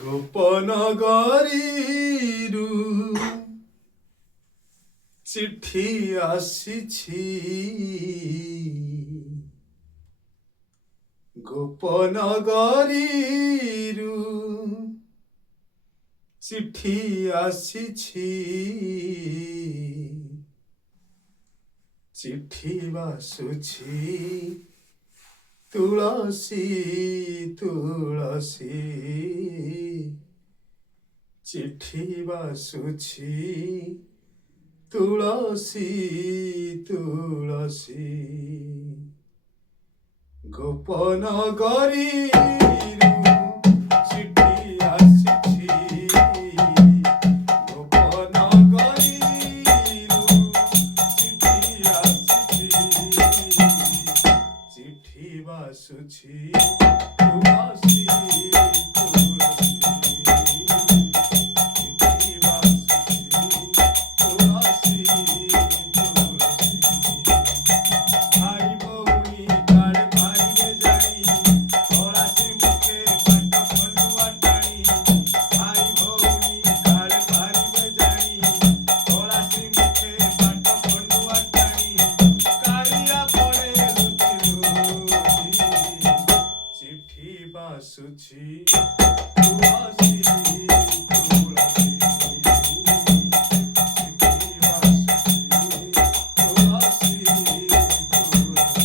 ଗୋପନ ଗରିରୁ ଚିଠି ଆସିଛି, ଗୋପନ ଗରିରୁ ଚିଠି ଆସିଛି, ଚିଠି ବାସୁଛି ତୁଳସୀ ତୁଳସୀ, ଚିଠି ବାସୁଛି ତୁଳସୀ ତୁଳସୀ। ଗୋପନ ଗରିରୁ ଚିଠି ଆସିଛି, ଗୋପନ ଗରିରୁ ଚିଠି ଆସିଛି, ଚିଠି ବାସୁଛି ତୁଳସୀ বাসুছি তুলসী তুলসী, চিঠি বাসুছি তুলসী তুলসী।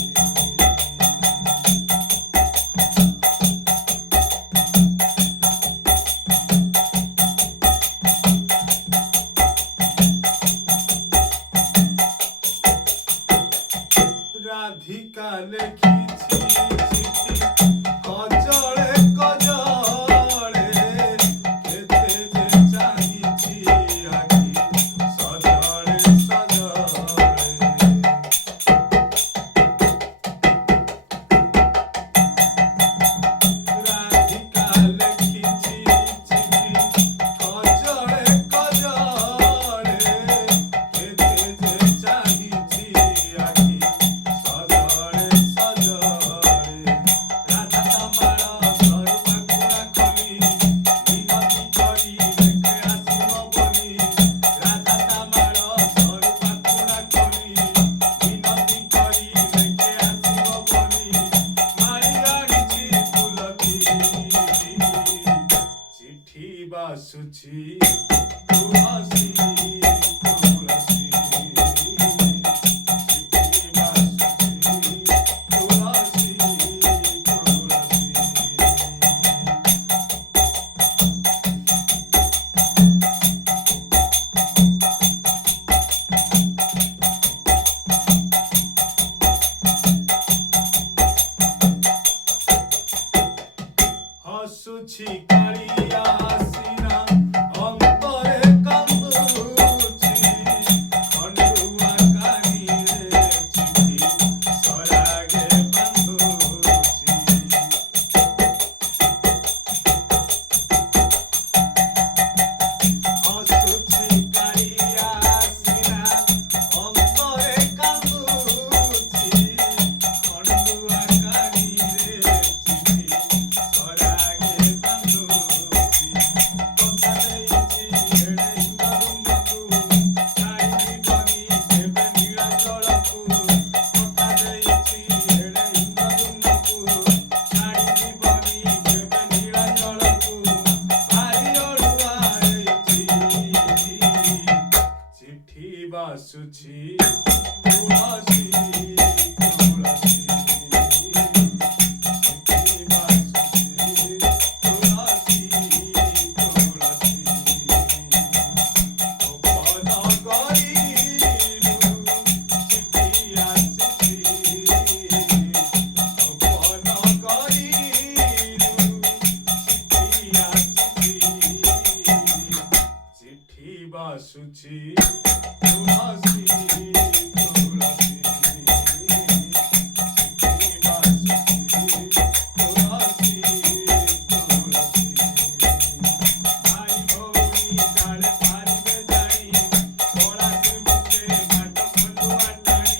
রাধিকা লেখিছি চিঠি কজলে কজলে, কেতে যে চাহিছি আখি সজলে সজলে। রাধিকা লেখিছি চিঠি কজলে কজলে, কেতে যে চাহিছি আখি সজলে সজলে। রাধা তামার স্বরূপ গুণা খলি, মিনতি করি রেখে আসিব বলি। রাধা তামার স্বরূপ গুণা খলি, মিনতি করি রেখে আসিব বলি। মারি আনিছি তুলসী, চিঠি বাসুছি তুলসী তুলসী, চিঠি বাসুছি তুলসী তুলসী। হসুছি কালিয়া সিনা অন্তরে কান্দুছি, খন্ডুয়া কানিরে চিঠি সরাগে বান্ধুছি। হসুছি কালিয়া সিনা অন্তরে কান্দুছি, খন্ডুয়া কানিরে চিঠি সরাগে বান্ধুছি। কথা ଦେଇଛି ଏଡ଼େ ଇନ୍ଦ୍ରଧନୁକୁ, ଛାଡ଼ିବନି କେବେ ନୀଳାଚଳକୁ। କଥା ଦେଇଛି ଏଡ଼େ ଇନ୍ଦ୍ରଧନୁକୁ, ଛାଡ଼ିବନି କେବେ ନୀଳାଚଳକୁ। ଭାରି ଅଡ଼ୁଆ ହେଇଛି, ଚିଠି ବାସୁଛି ତୁଳସୀ ତୁଳସୀ, ଚିଠି ବାସୁଛି ତୁଳସୀ ତୁଳସୀ। ଗୋପନ ଗରିରୁ ଚିଠି ଆସିଛି, ଗୋପନ ଗରିରୁ ଚିଠି ଆସିଛି, ଚିଠି ବାସୁଛି ତୁଳସୀ ତୁଳସୀ, ଚିଠି ବାସୁଛି ତୁଳସୀ ତୁଳସୀ। ଭାଇ ଭଉଣୀ କାଳେ ପାରିବେ ଜାଣି, କଳା ସେ ମୁଖେ ବାଟ ଖଣ୍ଡୁଆ ଟାଣି।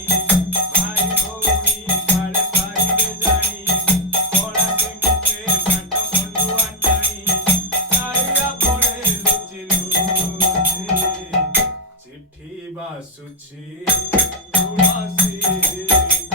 ଭାଇ ଭଉଣୀ କାଳେ ପାରିବେ ଜାଣି, କଳା ସେ ମୁଖେ ବାଟ ଖଣ୍ଡୁଆ ଟାଣି। ବାସୁଛି ତୁଳସୀ